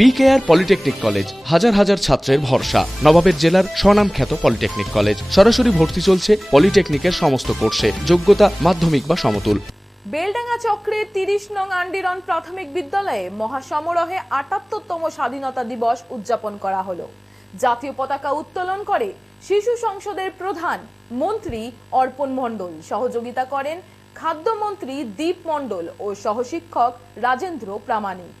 BKR polytechnic college হাজার হাজার ছাত্রের ভরসা। নবাবের জেলার স্বনামখ্যাত পলিটেকনিক কলেজ সরাসরি ভর্তি চলছে পলিটেকনিকের সমস্ত কোর্সে। যোগ্যতা মাধ্যমিক বা সমতুল। বেলডাঙ্গা চক্রে তিরিশ নং আন্ডিরন প্রাথমিক বিদ্যালয়ে মহাসমারোহে আটাত্তরতম স্বাধীনতা দিবস উদযাপন করা হলো। জাতীয় পতাকা উত্তোলন করে শিশু সংসদের প্রধান মন্ত্রী অর্পণ মণ্ডল। সহযোগিতা করেন খাদ্যমন্ত্রী দীপ মণ্ডল ও সহশিক্ষক রাজেন্দ্র প্রামাণিক।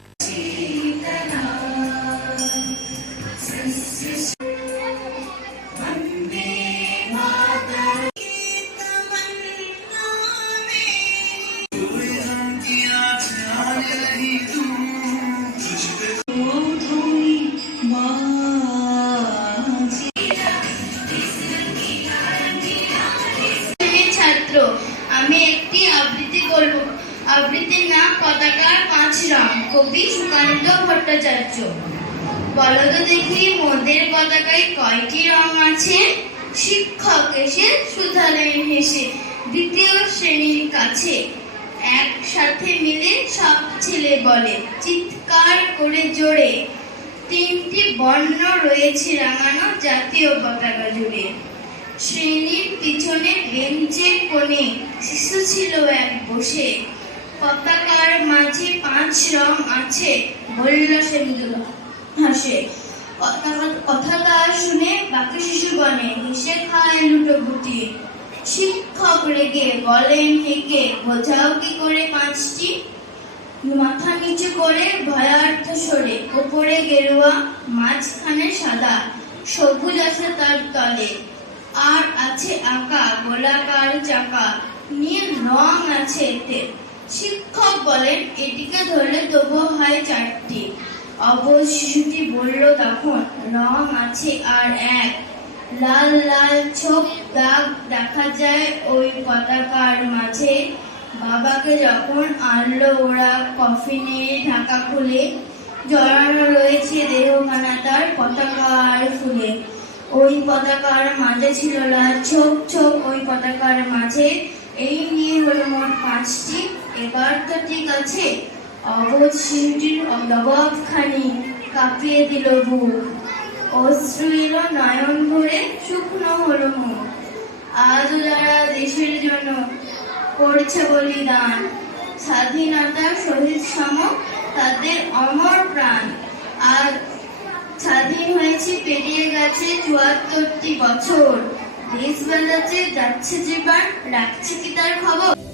আমি একটি আবৃত্তি করব। আবৃত্তির নাম পতাকার পাঁচ রং কবি সুকান্ত ভট্টাচার্য। বলো তো দেখি, মোদের পতাকায় কয়টি রং আছে? শিক্ষক এসে শুধালেন হেসে দ্বিতীয় শ্রেণির কাছে একসাথে মিলে সব ছেলে বলে, চিৎকার করে জোরে। তিনটি বর্ণ রয়েছে রাঙানো জাতীয় পতাকা জুড়ে। শ্রেণির পিছনে বেঞ্চের কোণে শিশু ছিল এক বসে। পতাকার মাঝে পাঁচ রং আছে বলল সেন্দুর হাসে। কথা- কথাটা শুনে বাকি শিশু বনে হেসে খায় লুটো গুটিয়ে শিক্ষক রেগে বলেন হেগে বোঝাও কি করে পাঁচটি? মাথা নিচু করে ভয়ার্থ সরে ওপরে গেরুয়া, মাঝখানে সাদা, সবুজ আছে তার তলে, আর আছে আঁকা, গোলাকার চাকা, নীল রং আছে এতে। শিক্ষক বলেন, এটিকে ধরলে তবু হয় চারটি। অবশ শিশুটি বলল, তখন রং আছে আর এক। লাল লাল ছোপ দাগ দেখা যায় ওই পতাকার মাঝে। বাবাকে যখন আনলো, ওরা কফিনে ঢাকা খুলে জড়ানো রয়েছে দেহখানা তার পতাকার ফুলে। ওই পতাকার মাঝে ছিল লাল ছোপ ছোপ ওই পতাকার মাঝে। এই নিয়ে হলো মোট পাঁচটি। এবার তো ঠিক আছে। অবোধ শিশুটির জবাবখানি কাঁপিয়ে দিল বুক। অশ্রু এলো নয়ন ভরে শুকনো হলো মুখ। আজও যারা দেশের জন্য করছে বলিদান, স্বাধীনতা, শহীদ সম, তাদের অমর প্রাণ। আর স্বাধীন হয়েছে, পেরিয়ে গেছে চুয়াত্তরটি বছর। দেশ বেলাতে যাচ্ছে জীবন রাখছে কি তার খবর?